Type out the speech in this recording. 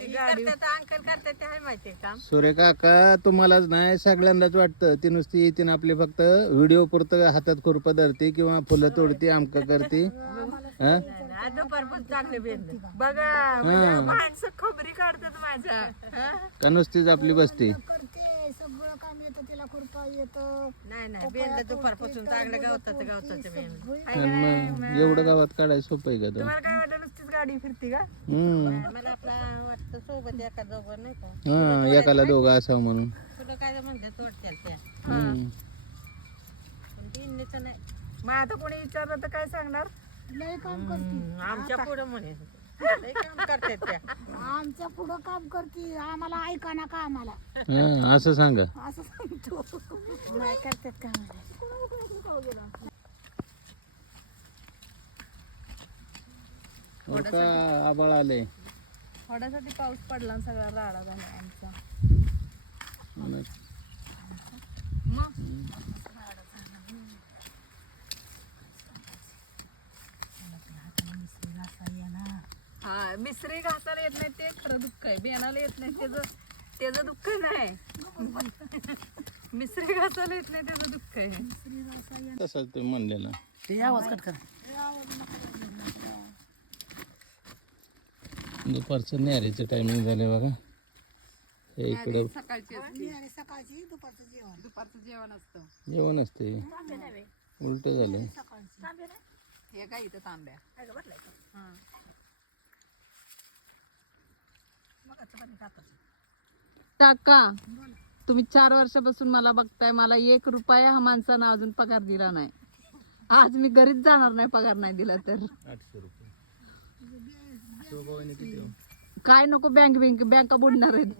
Uncle करतात ते आहे माहितीये का सूर्य काका तुम्हालाच नाही सगळ्यांनाच वाटतं ती नुसती येते ना आपली फक्त व्हिडिओ पुरतं हातात खुरपं धरते किंवा फुलं तोडते आमक करते हा? दुपारपासून चांगले बेंद बघा म्हणजे माणसं खबरी काढतात माझ्या का नुसतीच आपली बसते करते सगळं काम येतं तिला खुरपा येतं नाही बेंद दुपारपासून चांगलं गवताचं बेंद आणि मग एवढं गावात काढायचं सोपं आहे का तो तुम्हाला काय वाटलं नुसतीच गाडी फिरती का मला आपला वाटतं सोबत एका दोघं नाही का हा एकाला दोघं असावं म्हणून तुला काय म्हणतात तोडत्याल त्या हम्म. पण तीनच नाही मग आता कोणी विचारलं तर काय सांगणार लय काम करते आमच्या पुढं म्हणे लय काम करतात त्या आमच्या पुढं काम करते आम्हाला ऐका ना का आम्हाला हा, असं सांगा असं सांगतो नाही करतात का का आबाळ आले थोड्यासाठी पाऊस पडला आणि सगळा राडा झाला आमचा हा मिसरी घासायला येत नाही ते खरं दुःख आहे बेनाला येत नाही त्याचं दुःख नाही मिसरी घासायला येत नाही त्याचं दुःख आहे तसंच ते म्हणलेलं ते आवाज कट कर दुपारचं न्यारीचं टायमिंग झालंय बघा हे इकडं सकाळची दुपारचं जेवण दुपारचं जेवण असतं जेवण असते उलट झाले हे काय इथं तांब्या काका तुम्ही 4 वर्षापासून मला बघताय मला 1 रुपया हा माणसानं अजून पगार दिला नाही आज मी घरीच जाणार नाही पगार नाही दिला तर 800 रुपये काय नको बँका बुडणार आहेत